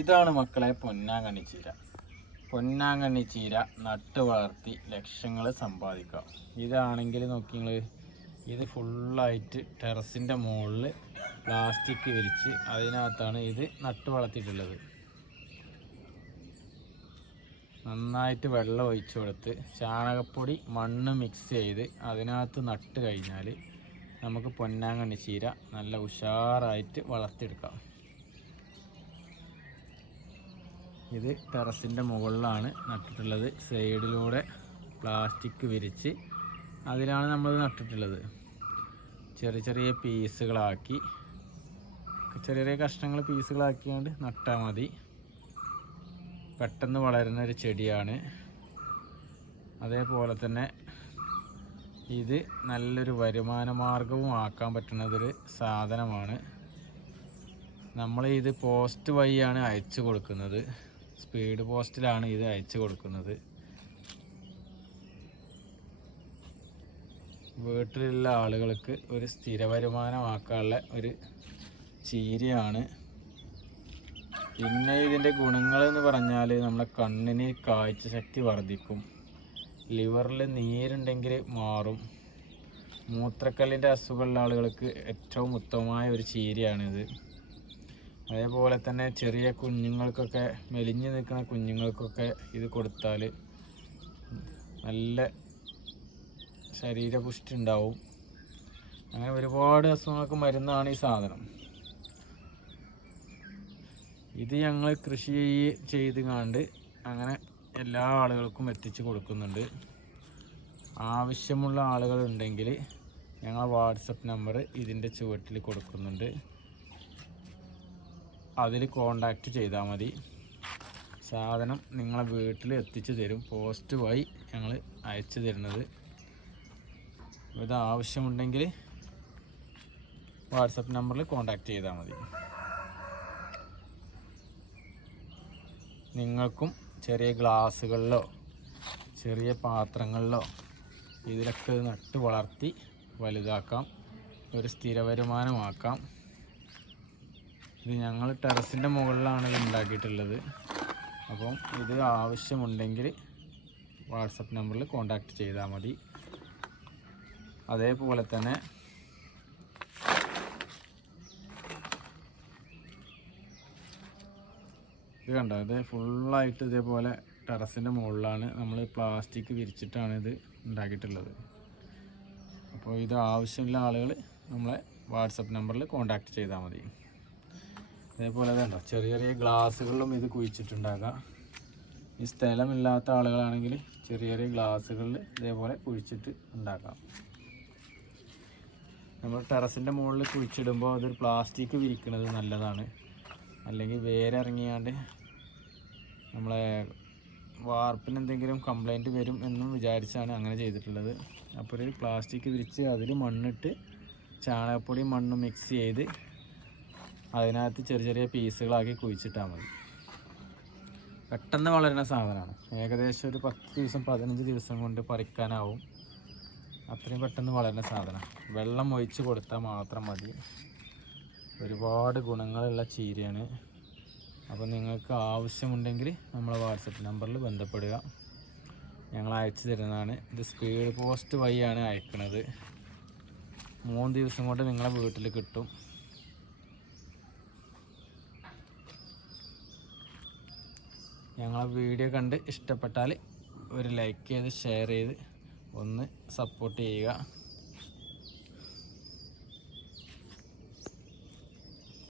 ഇതാണ് മക്കളെ പൊന്നാങ്കണ്ണി ചീര. പൊന്നാങ്കണ്ണി ചീര നട്ട് വളർത്തി ലക്ഷങ്ങൾ സമ്പാദിക്കാം. ഇതാണെങ്കിൽ നോക്കിങ്ങൾ, ഇത് ഫുള്ളായിട്ട് ടെറസിൻ്റെ മുകളിൽ പ്ലാസ്റ്റിക് വിരിച്ച് അതിനകത്താണ് ഇത് നട്ട് വളർത്തിയിട്ടുള്ളത്. നന്നായിട്ട് വെള്ളം ഒഴിച്ചു കൊടുത്ത് ചാണകപ്പൊടി മണ്ണ് മിക്സ് ചെയ്ത് അതിനകത്ത് നട്ട് കഴിഞ്ഞാൽ നമുക്ക് പൊന്നാങ്കണ്ണി ചീര നല്ല ഉഷാറായിട്ട് വളർത്തിയെടുക്കാം. ഇത് ടെറസിൻ്റെ മുകളിലാണ് നട്ടിട്ടുള്ളത്. സൈഡിലൂടെ പ്ലാസ്റ്റിക് വിരിച്ച് അതിലാണ് നമ്മൾ നട്ടിട്ടുള്ളത്. ചെറിയ ചെറിയ പീസുകളാക്കി, ചെറിയ ചെറിയ കഷ്ണങ്ങൾ പീസുകളാക്കിയാണ്ട് നട്ടാൽ മതി. പെട്ടെന്ന് വളരുന്ന ഒരു ചെടിയാണ്. അതേപോലെ തന്നെ ഇത് നല്ലൊരു വരുമാന മാർഗവും ആക്കാൻ പറ്റുന്നതൊരു സാധനമാണ്. നമ്മൾ ഇത് പോസ്റ്റ് വഴിയാണ് അയച്ചു കൊടുക്കുന്നത്. സ്പീഡ് പോസ്റ്റിലാണ് ഇത് അയച്ചു കൊടുക്കുന്നത്. വീട്ടിലുള്ള ആളുകൾക്ക് ഒരു സ്ഥിര വരുമാനമാക്കാനുള്ള ഒരു ചീരയാണ്. പിന്നെ ഇതിൻ്റെ ഗുണങ്ങളെന്ന് പറഞ്ഞാൽ നമ്മുടെ കണ്ണിന് കാഴ്ച ശക്തി വർദ്ധിക്കും, ലിവറിൽ നീരുണ്ടെങ്കിൽ മാറും, മൂത്രക്കല്ലിൻ്റെ അസുഖമുള്ള ആളുകൾക്ക് ഏറ്റവും ഉത്തമമായ ഒരു ചീരയാണിത്. അതേപോലെ തന്നെ ചെറിയ കുഞ്ഞുങ്ങൾക്കൊക്കെ, മെലിഞ്ഞു നിൽക്കുന്ന കുഞ്ഞുങ്ങൾക്കൊക്കെ ഇത് കൊടുത്താൽ നല്ല ശരീരപുഷ്ടി ഉണ്ടാവും. അങ്ങനെ ഒരുപാട് അസുഖങ്ങൾക്ക് മരുന്നാണ് ഈ സാധനം. ഇത് ഞങ്ങൾ കൃഷി ചെയ്ത് കണ്ട് അങ്ങനെ എല്ലാ ആളുകൾക്കും എത്തിച്ചു കൊടുക്കുന്നുണ്ട്. ആവശ്യമുള്ള ആളുകളുണ്ടെങ്കിൽ ഞങ്ങൾ വാട്സപ്പ് നമ്പർ ഇതിൻ്റെ ചുവട്ടിൽ കൊടുക്കുന്നുണ്ട്. അതിൽ കോണ്ടാക്റ്റ് ചെയ്താൽ മതി. സാധനം നിങ്ങളെ വീട്ടിൽ എത്തിച്ചു തരും. പോസ്റ്റ് വഴി ഞങ്ങൾ അയച്ചു തരുന്നത്. ഇത് ആവശ്യമുണ്ടെങ്കിൽ വാട്സപ്പ് നമ്പറിൽ കോണ്ടാക്റ്റ് ചെയ്താൽ മതി. നിങ്ങൾക്കും ചെറിയ ഗ്ലാസ്സുകളിലോ ചെറിയ പാത്രങ്ങളിലോ ഇതിലൊക്കെ നട്ട് വളർത്തി വലുതാക്കാം, ഒരു സ്ഥിര വരുമാനമാക്കാം. ഇത് ഞങ്ങൾ ടെറസിൻ്റെ മുകളിലാണ് ഇത് ഉണ്ടാക്കിയിട്ടുള്ളത്. അപ്പം ഇത് ആവശ്യമുണ്ടെങ്കിൽ വാട്സപ്പ് നമ്പറിൽ കോണ്ടാക്റ്റ് ചെയ്താൽ മതി. അതേപോലെ തന്നെ ഇത് കണ്ടോ, ഇത് ഫുള്ളായിട്ട് ഇതേപോലെ ടെറസിൻ്റെ മുകളിലാണ് നമ്മൾ പ്ലാസ്റ്റിക് വിരിച്ചിട്ടാണ് ഇത് ഉണ്ടാക്കിയിട്ടുള്ളത്. അപ്പോൾ ഇത് ആവശ്യമുള്ള ആളുകൾ നമ്മളെ വാട്സപ്പ് നമ്പറിൽ കോണ്ടാക്റ്റ് ചെയ്താൽ മതി. അതേപോലെ കണ്ടോ, ചെറിയ ചെറിയ ഗ്ലാസ്സുകളിലും ഇത് കുഴിച്ചിട്ടുണ്ടാകാം. ഈ സ്ഥലമില്ലാത്ത ആളുകളാണെങ്കിൽ ചെറിയ ചെറിയ ഗ്ലാസ്സുകളിൽ ഇതേപോലെ കുഴിച്ചിട്ട് ഉണ്ടാക്കാം. നമ്മൾ ടെറസിൻ്റെ മുകളിൽ കുഴിച്ചിടുമ്പോൾ അതൊരു പ്ലാസ്റ്റിക് വിരിക്കുന്നത് നല്ലതാണ്. അല്ലെങ്കിൽ വേരിറങ്ങിയാണ്ട് നമ്മളെ വാർപ്പിന് എന്തെങ്കിലും കംപ്ലൈൻറ്റ് വരും എന്നും വിചാരിച്ചാണ് അങ്ങനെ ചെയ്തിട്ടുള്ളത്. അപ്പോൾ ഒരു പ്ലാസ്റ്റിക് വിരിച്ച് അതിൽ മണ്ണിട്ട് ചാണകപ്പൊടി മണ്ണ് മിക്സ് ചെയ്ത് അതിനകത്ത് ചെറിയ ചെറിയ പീസുകളാക്കി കുഴിച്ചിട്ടാൽ മതി. പെട്ടെന്ന് വളരുന്ന സാധനമാണ്. ഏകദേശം ഒരു 10 ദിവസം 15 ദിവസം കൊണ്ട് പറിക്കാനാവും. അത്രയും പെട്ടെന്ന് വളരുന്ന സാധനം. വെള്ളം ഒഴിച്ച് കൊടുത്താൽ മാത്രം മതി. ഒരുപാട് ഗുണങ്ങളുള്ള ചീരയാണ്. അപ്പോൾ നിങ്ങൾക്ക് ആവശ്യമുണ്ടെങ്കിൽ നമ്മളെ വാട്സപ്പ് നമ്പറിൽ ബന്ധപ്പെടുക, ഞങ്ങൾ അയച്ചു തരുന്നതാണ്. ഇത് സ്പീഡ് പോസ്റ്റ് വഴിയാണ് അയക്കുന്നത്. 3 ദിവസം കൊണ്ട് നിങ്ങളെ വീട്ടിൽ കിട്ടും. ഞങ്ങളെ വീഡിയോ കണ്ട് ഇഷ്ടപ്പെട്ടാൽ ഒരു ലൈക്ക് ചെയ്ത് ഷെയർ ചെയ്ത് ഒന്ന് സപ്പോർട്ട് ചെയ്യുക.